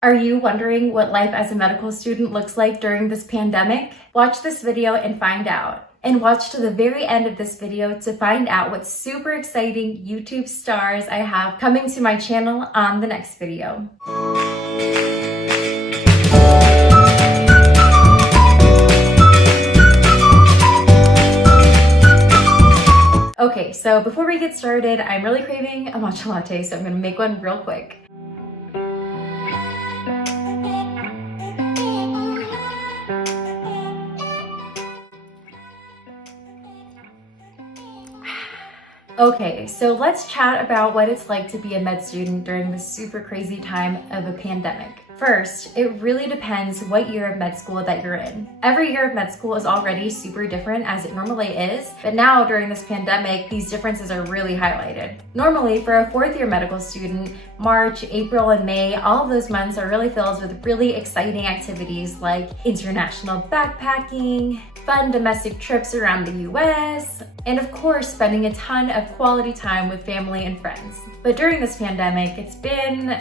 Are you wondering what life as a medical student looks like during this pandemic? Watch this video and find out. And watch to the very end of this video to find out what super exciting YouTube stars I have coming to my channel on the next video. Okay, so before we get started, I'm really craving a matcha latte, so I'm gonna make one real quick. Okay, so let's chat about what it's like to be a med student during this super crazy time of a pandemic. First, it really depends what year of med school that you're in. Every year of med school is already super different as it normally is, but now during this pandemic, these differences are really highlighted. Normally, for a fourth year medical student, March, April, and May, all of those months are really filled with really exciting activities like international backpacking, fun domestic trips around the US, and of course, spending a ton of quality time with family and friends. But during this pandemic, it's been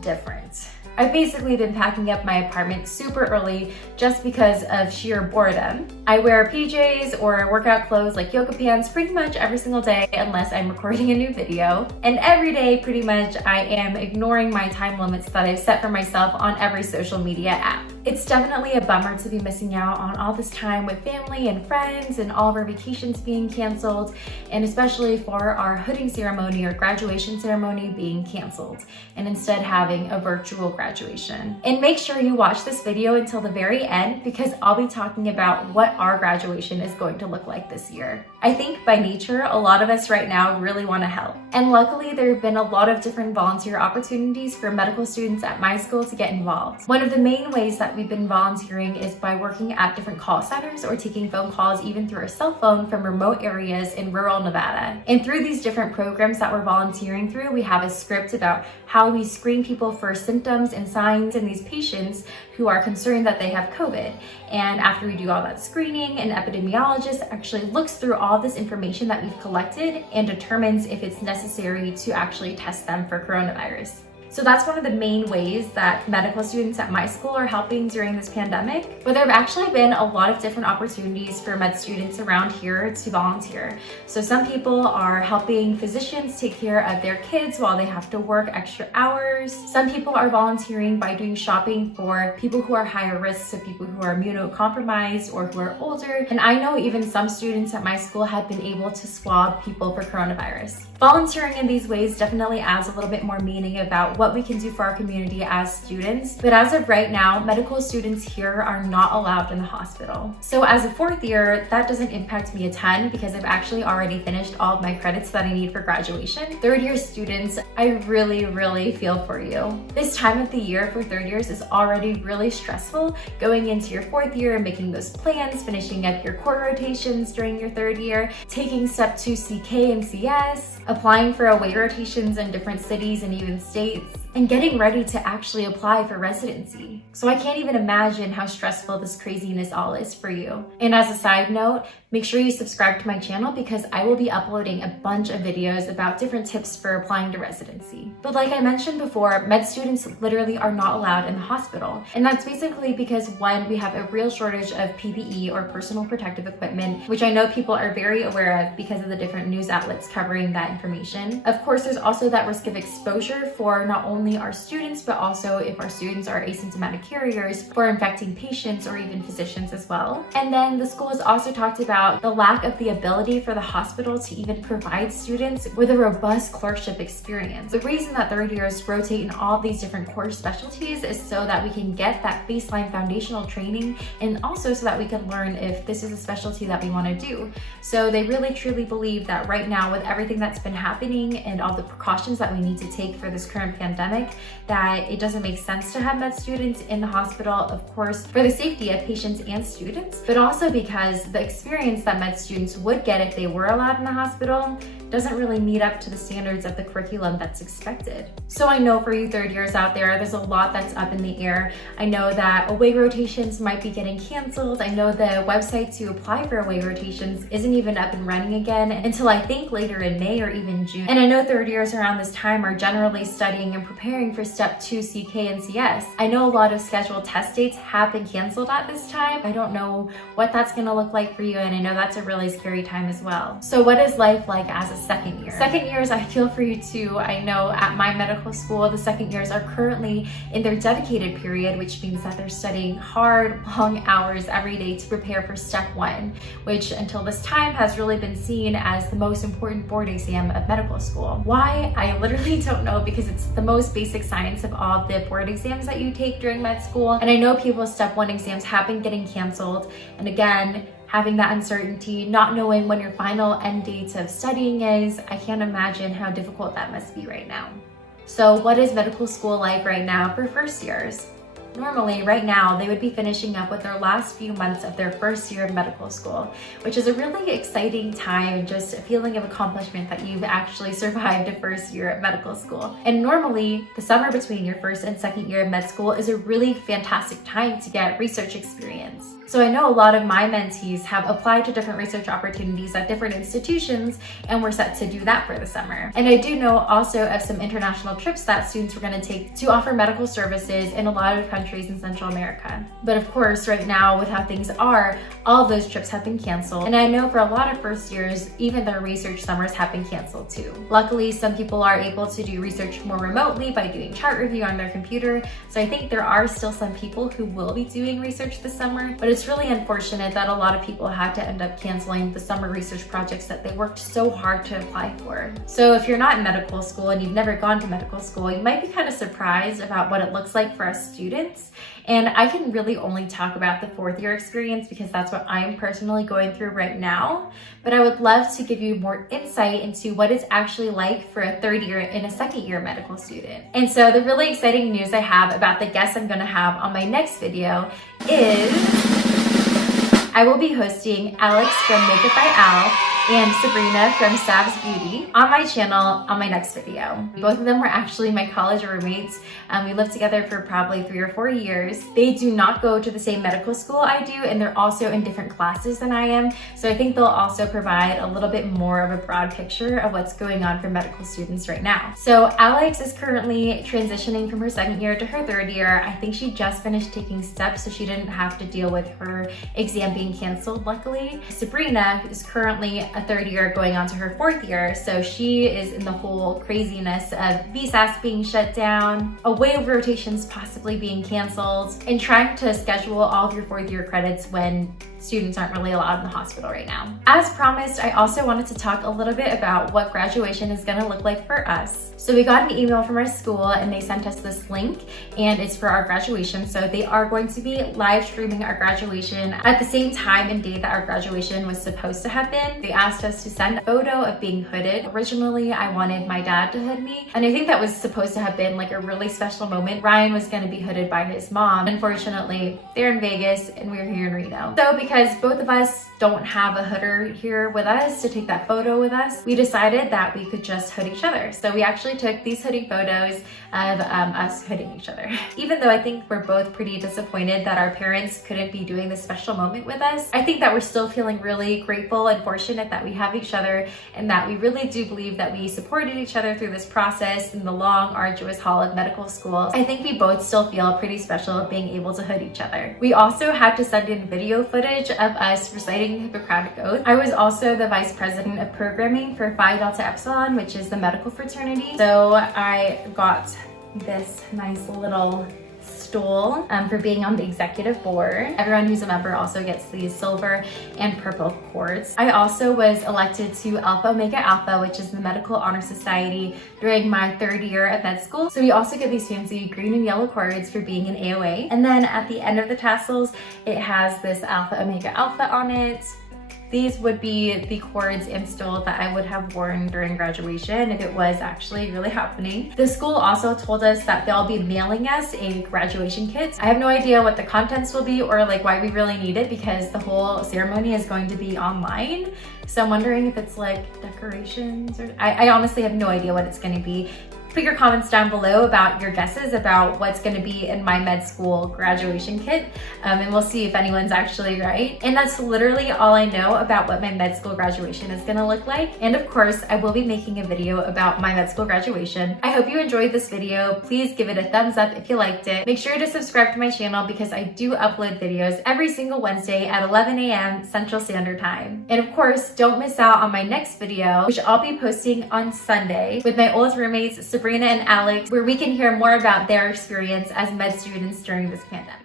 different. I've basically been packing up my apartment super early just because of sheer boredom. I wear PJs or workout clothes like yoga pants pretty much every single day unless I'm recording a new video. And every day pretty much I am ignoring my time limits that I've set for myself on every social media app. It's definitely a bummer to be missing out on all this time with family and friends and all of our vacations being canceled, and especially for our hooding ceremony or graduation ceremony being canceled and instead having a virtual graduation. And make sure you watch this video until the very end because I'll be talking about what our graduation is going to look like this year. I think by nature, a lot of us right now really want to help. And luckily, there have been a lot of different volunteer opportunities for medical students at my school to get involved. One of the main ways that we've been volunteering is by working at different call centers or taking phone calls even through a cell phone from remote areas in rural Nevada. And through these different programs that we're volunteering through, we have a script about how we screen people for symptoms and signs in these patients who are concerned that they have COVID. And after we do all that screening, an epidemiologist actually looks through all this information that we've collected and determines if it's necessary to actually test them for coronavirus. So that's one of the main ways that medical students at my school are helping during this pandemic. But there have actually been a lot of different opportunities for med students around here to volunteer. So some people are helping physicians take care of their kids while they have to work extra hours. Some people are volunteering by doing shopping for people who are higher risk, so people who are immunocompromised or who are older. And I know even some students at my school have been able to swab people for coronavirus. Volunteering in these ways definitely adds a little bit more meaning about what we can do for our community as students. But as of right now, medical students here are not allowed in the hospital. So as a fourth year, that doesn't impact me a ton because I've actually already finished all of my credits that I need for graduation. Third year students, I really feel for you. This time of the year for third years is already really stressful. Going into your fourth year, making those plans, finishing up your core rotations during your third year, taking step 2 CK and CS, applying for away rotations in different cities and even states, and getting ready to actually apply for residency. So I can't even imagine how stressful this craziness all is for you. And as a side note, make sure you subscribe to my channel because I will be uploading a bunch of videos about different tips for applying to residency. But like I mentioned before, med students literally are not allowed in the hospital. And that's basically because one, we have a real shortage of PPE or personal protective equipment, which I know people are very aware of because of the different news outlets covering that information. Of course, there's also that risk of exposure for not only our students, but also if our students are asymptomatic carriers for infecting patients or even physicians as well. And then the school has also talked about the lack of the ability for the hospital to even provide students with a robust clerkship experience. The reason that third years rotate in all these different core specialties is so that we can get that baseline foundational training and also so that we can learn if this is a specialty that we want to do. So they really truly believe that right now with everything that's been happening and all the precautions that we need to take for this current pandemic, that it doesn't make sense to have med students in the hospital, of course, for the safety of patients and students, but also because the experience that med students would get if they were allowed in the hospital doesn't really meet up to the standards of the curriculum that's expected. So I know for you third years out there's a lot that's up in the air. I know that away rotations might be getting canceled. I know the website to apply for away rotations isn't even up and running again until I think later in May or even June. And I know third years around this time are generally studying and preparing for Step 2 CK and CS. I know a lot of scheduled test dates have been canceled at this time. I don't know what that's gonna look like for you, and I know that's a really scary time as well. So what is life like as a second year? Second years, I feel for you too. I know at my medical school, the second years are currently in their dedicated period, which means that they're studying hard, long hours every day to prepare for Step 1, which until this time has really been seen as the most important board exam of medical school. Why? I literally don't know, because it's the most basic science of all the board exams that you take during med school. And I know people's Step 1 exams have been getting canceled. And again, having that uncertainty, not knowing when your final end date of studying is, I can't imagine how difficult that must be right now. So what is medical school like right now for first years? Normally, right now, they would be finishing up with their last few months of their first year of medical school, which is a really exciting time, just a feeling of accomplishment that you've actually survived a first year of medical school. And normally, the summer between your first and second year of med school is a really fantastic time to get research experience. So I know a lot of my mentees have applied to different research opportunities at different institutions and were set to do that for the summer. And I do know also of some international trips that students were going to take to offer medical services in a lot of countries in Central America. But of course, right now with how things are, all of those trips have been canceled. And I know for a lot of first years, even their research summers have been canceled too. Luckily, some people are able to do research more remotely by doing chart review on their computer. So I think there are still some people who will be doing research this summer, but it's really unfortunate that a lot of people had to end up canceling the summer research projects that they worked so hard to apply for. So if you're not in medical school and you've never gone to medical school, you might be kind of surprised about what it looks like for us students. And I can really only talk about the fourth year experience because that's what I'm personally going through right now. But I would love to give you more insight into what it's actually like for a third year and a second year medical student. And so the really exciting news I have about the guests I'm gonna have on my next video is I will be hosting Alex from Makeup by Al and Sabrina from Sav's Beauty on my channel on my next video. Both of them were actually my college roommates. We lived together for probably 3 or 4 years. They do not go to the same medical school I do, and they're also in different classes than I am. So I think they'll also provide a little bit more of a broad picture of what's going on for medical students right now. So Alex is currently transitioning from her second year to her third year. I think she just finished taking steps, so she didn't have to deal with her exam being canceled, luckily. Sabrina is currently a third year going on to her fourth year, so she is in the whole craziness of VSAS being shut down, away rotations possibly being canceled, and trying to schedule all of your fourth year credits when students aren't really allowed in the hospital right now. As promised, I also wanted to talk a little bit about what graduation is gonna look like for us. So we got an email from our school and they sent us this link, and it's for our graduation. So they are going to be live streaming our graduation at the same time and date that our graduation was supposed to have been. They asked us to send a photo of being hooded. Originally, I wanted my dad to hood me, and I think that was supposed to have been like a really special moment. Ryan was gonna be hooded by his mom. Unfortunately, they're in Vegas and we're here in Reno. So because both of us don't have a hooder here with us to take that photo with us, we decided that we could just hood each other. So we actually took these hooding photos of us hooding each other. Even though I think we're both pretty disappointed that our parents couldn't be doing this special moment with us, I think that we're still feeling really grateful and fortunate that we have each other, and that we really do believe that we supported each other through this process in the long, arduous haul of medical school. I think we both still feel pretty special being able to hood each other. We also had to send in video footage of us reciting the Hippocratic Oath. I was also the vice president of programming for Phi Delta Epsilon, which is the medical fraternity. So I got this nice little stool for being on the executive board. Everyone who's a member also gets these silver and purple cords. I also was elected to Alpha Omega Alpha, which is the Medical Honor Society, during my third year of med school. So we also get these fancy green and yellow cords for being an AOA. And then at the end of the tassels, it has this Alpha Omega Alpha on it. these would be the cords and stole that I would have worn during graduation if it was actually really happening. The school also told us that they'll be mailing us a graduation kit. I have no idea what the contents will be or like why we really need it because the whole ceremony is going to be online. So I'm wondering if it's like decorations or I honestly have no idea what it's going to be. Put your comments down below about your guesses about what's going to be in my med school graduation kit, and we'll see if anyone's actually right. And that's literally all I know about what my med school graduation is going to look like. And of course, I will be making a video about my med school graduation. I hope you enjoyed this video. Please give it a thumbs up if you liked it. Make sure to subscribe to my channel because I do upload videos every single Wednesday at 11 a.m. Central Standard Time. And of course, don't miss out on my next video, which I'll be posting on Sunday with my old roommates, Sabrina and Alex, where we can hear more about their experience as med students during this pandemic.